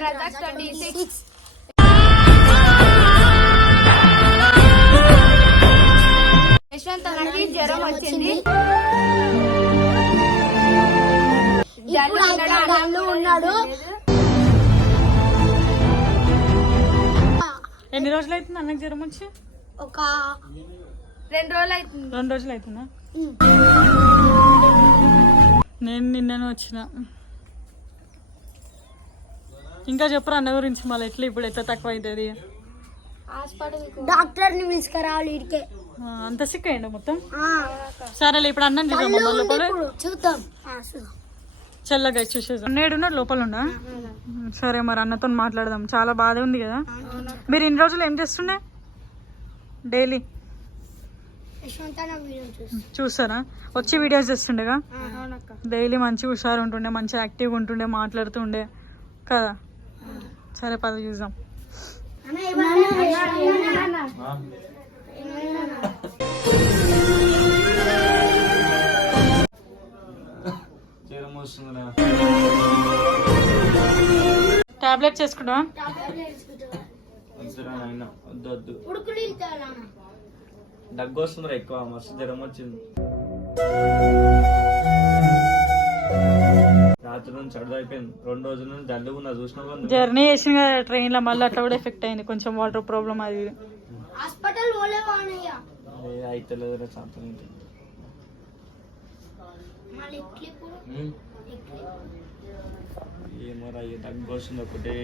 Brothers 26. Yashwant అన్నకి జ్వరం వచ్చింది. ఉన్నాడు. ఎన్ని రోజులు అవుతుంది అన్నకి జ్వరం వచ్చి? ఒక 2 రోజులు అవుతుంది. 2 రోజులు అవుతుందా? నేను నిన్ననే వచ్చిన. ఇంకా చెప్పరు అన్న గురించి మళ్ళీ ఎట్లా ఇప్పుడు ఎట్లా తక్కువ అవుతుంది? డాక్టర్ ని పిలుచుకురావాలి ఇడికే. అంత సిక్ అయ్యండి మొత్తం. సరేలే ఇప్పుడు అన్నం చూద్దాం లోపల చూద్దాం. చల్లగా చూసేద్దాం. అన్నేడున్నాడు లోపల ఉన్నా. సరే మరి అన్నతో మాట్లాడదాం. చాలా బాధ ఉంది కదా. మీరు ఇన్ని రోజులు ఏం చేస్తుండే? డైలీ చూస్తారా? వచ్చి వీడియోస్ చేస్తుండేగా. డైలీ మంచిగా హుషారు ఉంటుండే, మంచిగా యాక్టివ్గా ఉంటుండే, మాట్లాడుతుండే కదా. సరే పద చూద్దాం. టాబ్లెట్స్ వేసుకుంటా. దగ్గు వస్తుంది ఎక్కువ, మస్తు జ్వరం వచ్చింది. రాత్రి నుంచి చదువు అయిపోయింది. 2 రోజుల నుంచి జల్లుగున్నా చూసిన జర్నీ చేసిన ట్రైన్ లో మళ్ళీ అట్లా కూడా ఎఫెక్ట్ అయింది. కొంచెం వాటర్ ప్రాబ్లం అది హాస్పిటల్ అయితలేదు. శాంతం ఏమరా దగ్గు వస్తుంది ఒకటే.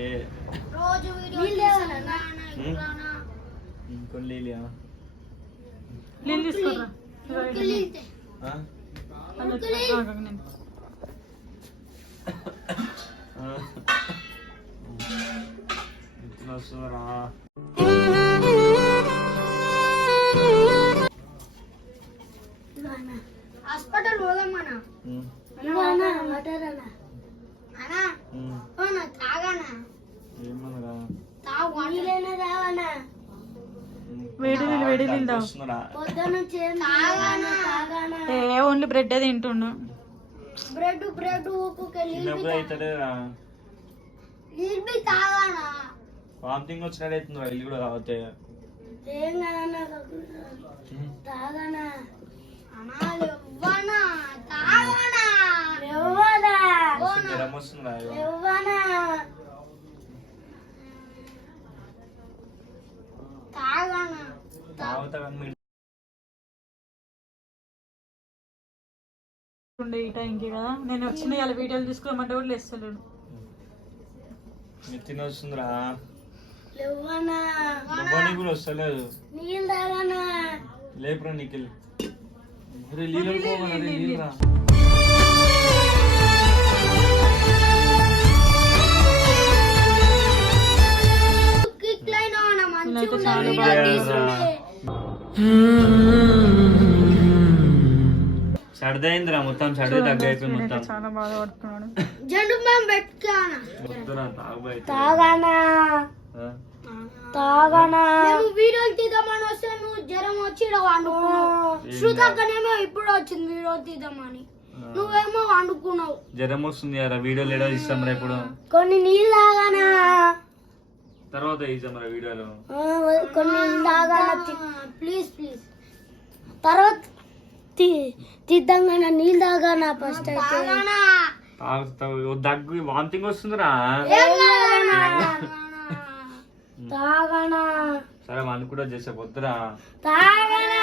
కొన్ని వస్తుందరా. హాస్పిటల్ పోదామన్నా. ఓన్లీ బ్రెడ్ తింటుండు. బ్రెడ్ వామిటింగ్ వచ్చినట్టు అవుతుంది. ఇల్లు కూడా కావతే జ్వరం వస్తుందా? ఈ టైంకి కదా నేను వచ్చిన ఇలా వీడియోలు తీసుకోమంటే కూడా లేస్తలేడు. మిత్తిన వస్తుందిరా. కూడా వస్తలేదు. లేపురా నిఖిల్. చాలా బాగా సర్ది అయిందిరా మొత్తం. సర్ది తగ్గైపోయి మొత్తం. చాలా బాధపడుతున్నాడు. వీడియోలు తీద్దామని వస్తే నువ్వు జ్వరం వచ్చి వండుకున్నావు. శృతక్కనేమో ఇప్పుడు వచ్చింది వీడియో తీద్దామని, నువ్వేమో వండుకున్నావు. జ్వరం వస్తుంది కదా, వీడియోలు ఏదో ఇస్తాం రా. ఇప్పుడు కొన్ని నీళ్ళు తాగానా, తర్వాత ఇస్తాం రా వీడియోలు. కొన్ని నీళ్ళు తాగానా ప్లీజ్ ప్లీజ్. తర్వాత తీద్దాం నీళ్ళు తాగానా ఫస్ట్ అయితే. దగ్గు వామిటింగ్ వస్తుందిరా. తాగనా. సరే మనం కూడా చేసే పొద్దురా. తాగనా.